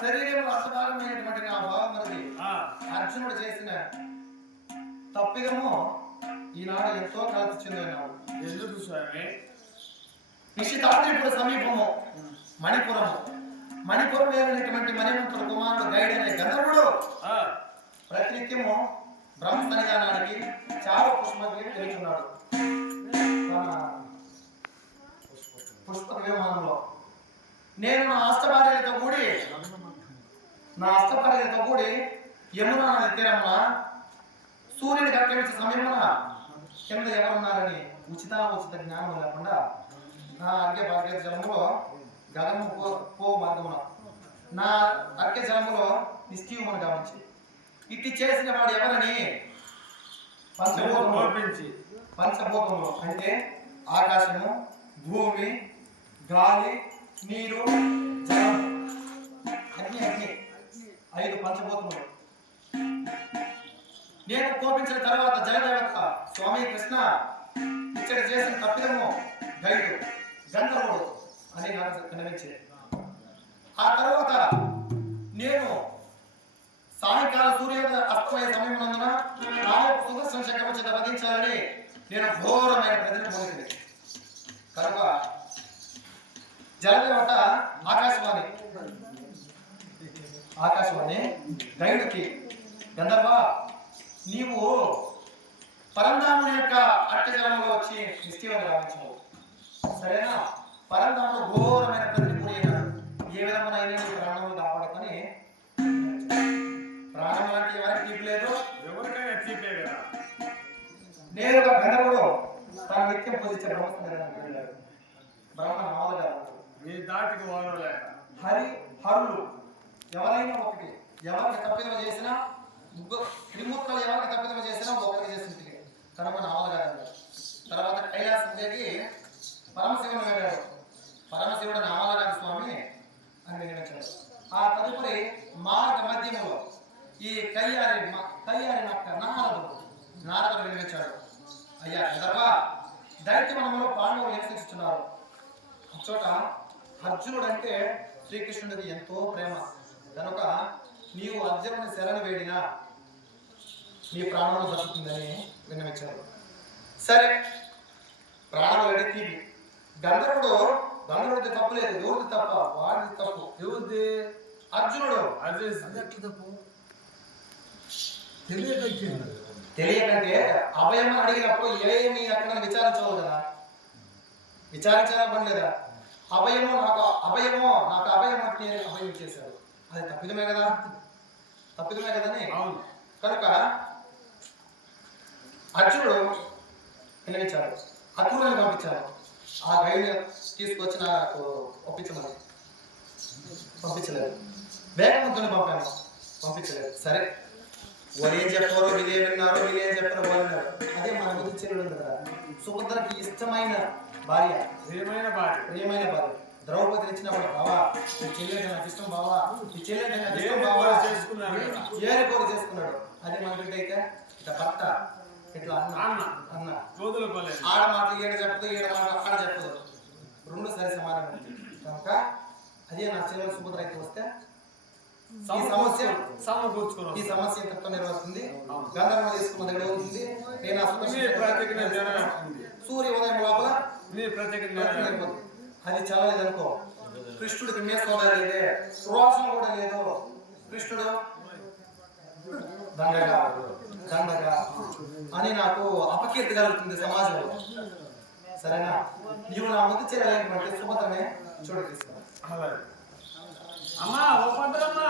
శరీరం అసభాగమైనటువంటి నా భావమరిది ఆ, అర్జునుడు చేసిన తప్పిదము ఈనాడు ఎంతో కలత చెందినాడు ఎందుకు స్వామి? నిశ్చితాత్రిపుర సమీపము మణిపురము. మణిపురం వెళ్ళినటువంటి మణిమంతుడు కుమారుడు గైడ్ అనే గంధర్వుడు ప్రతినిత్యము బ్రహ్మ సన్నిధానానికి చాలా పుష్పకి తెలుచున్నాడు తన పుష్పక విమానంలో. నేను నా అష్టభార్యలతో కూడి నా అష్టభార్యలతో కూడి యమునా నది తీరమున సూర్యుడికి అర్పించే సమయమున కింద ఎవరున్నారని ఉచిత ఉచిత జ్ఞానం లేకుండా నా అర్ఘ్య భాగ్య జలములో గగనము పో పో మార్గమున నా అర్ఘ్య జలములో నిశ్చయమును గావించి ఇట్టి చేసిన వాడు ఎవరని పంచభూతములు పంచభూతములు అంటే ఆకాశము భూమి గాలి నీరు జలం అగ్ని అగ్ని ఐదు పంచభూతములు. నేను కోపించిన తర్వాత జలదేవత స్వామి కృష్ణ ఇచ్చట చేసిన తప్పిదము గైడు గంధర్వుడు అని నాకు కనిపించింది ఆ తర్వాత నేను సాయంకాల సూర్యోదయ అస్తమయ సమయం నందున నా యొక్క సుదర్శన చక్రము చేత వధించాలని నేను ఘోరమైన ప్రజలు పొందింది కనుక జలదేవత ఆకాశవాణి ఆకాశవాణి గైడుకి గంధర్వ నీవు పరంధాముని యొక్క అట్టజలంలో వచ్చి నిశ్చయం గావించావు సరేనా? పరంధాముడు ఘోరమైన ప్రజలు పోయినాడు ఏ విధమైన నీ ప్రాణములు కాపాడుకొని ప్రాణం లాంటి ఎవరికి తీపి లేదు? ఎవరికైనా తీపే కదా. నేరుగా గంధర్వుడు తన నిత్యం పూజించే వెళ్ళాడు. బ్రహ్మ మామూలుగా మీ దాటికి వాడలే హరి హరులు ఎవరైనా ఒకటి ఎవరికి తప్పిదమ చేసినా ముగ్గురు త్రిమూర్తులు ఎవరికి తప్పిదమ చేసినా ఒకరికి చేసింది. కనుక నామలుగా తర్వాత కైలాసం దేవి పరమశివుని వెళ్ళాడు పరమశివుడు నామలగారి స్వామి అని నిర్ణయించాడు ఆ తదుపరి మార్గ మధ్యములో ఈ కయ్యారి కయ్యారి నక్క నారదుడు. నారదుడు వినిపించాడు అయ్యా గంధర్వ దైత్యవనంలో పాండవులు నివసిస్తున్నారు చోట అర్జునుడు అంటే శ్రీకృష్ణుడికి ఎంతో ప్రేమ. కనుక నీవు అర్జునుని శరణ వేడినా నీ ప్రాణంలో దక్కుతుందని విన్నవించారు. సరే. ప్రాణం తీపి గంధర్వుడు గంధర్వుడికి తప్పు లేదు. ఎవరిది తప్ప? వాడిది తప్పు. ఎవరిది? అర్జునుడు. అదే తెలియకంటే అభయం అడిగినప్పుడు ఏమి అక్కడ విచారించవాలి కదా విచారించాలని పని లేదా అభయము నాకు అభయమో నాకు అభయం అంటే అభయం చేశాడు అది తప్పిదమే కదా? తప్పిదమే కదని? అవును. కనుక అర్జునుడు విన్నవించాడు అక్రూరుని పంపించాడు. ఆ గైడ్ తీసుకొచ్చి నాకు ఒప్పించమని. పంపించలేదు. వేగవంతుని పంపాను. పంపించలేదు. సరే. వాళ్ళు ఏం చెప్పారో వీళ్ళు ఏం విన్నారో వీళ్ళు ఏం చెప్పారో వాళ్ళు అదే మన బుద్ధి చెరుడు ఉంది కదా. సుభద్రకి ఇష్టమైన భార్య. ప్రియమైన భార్య. ప్రియమైన భార్య. ద్రౌపదిని ఇచ్చినప్పుడు బావా ఈ చెల్లెంటే నాకు ఇష్టం బావా. ఈ చెల్లెంటే నాకు ఇష్టం బావా. చేసుకున్నాడు. ఏరి కోరి చేసుకున్నాడు? అదే మన బిడ్డ అయితే భర్త. ఇట్లా అన్న అన్న. అన్న. గోధుల పల్లె ఆడ మాట ఈడ చెప్పదు ఈడ మాట ఆడ చెప్పదు రెండు సరి సమానం కనుక అదే నా చెల్లెలు సుభద్ర అయితే వస్తే ఈ సమస్య సమకూర్చుకున్నాం ఈ సమస్య ఎంతతో నిర్వహిస్తుంది గంధర్వ తీసుకున్న దగ్గర అవుతుంది నేను నెరవేరుతుంది. సూర్య ఉదయం లోపల. అది చల్లలేదనుకో. కృష్ణుడికి మేసోదా లేదే. సువాసన కూడా లేదు. కృష్ణుడు దండగా దండగా అని నాకు అపకీర్తి కలుగుతుంది సమాజంలో. సరేనా? నీవు నా ముందు చేయాలనుకుంటే సుభద్రనే చూడ తీసుకురా అలాగే. అమ్మా ఓ పంటమ్మా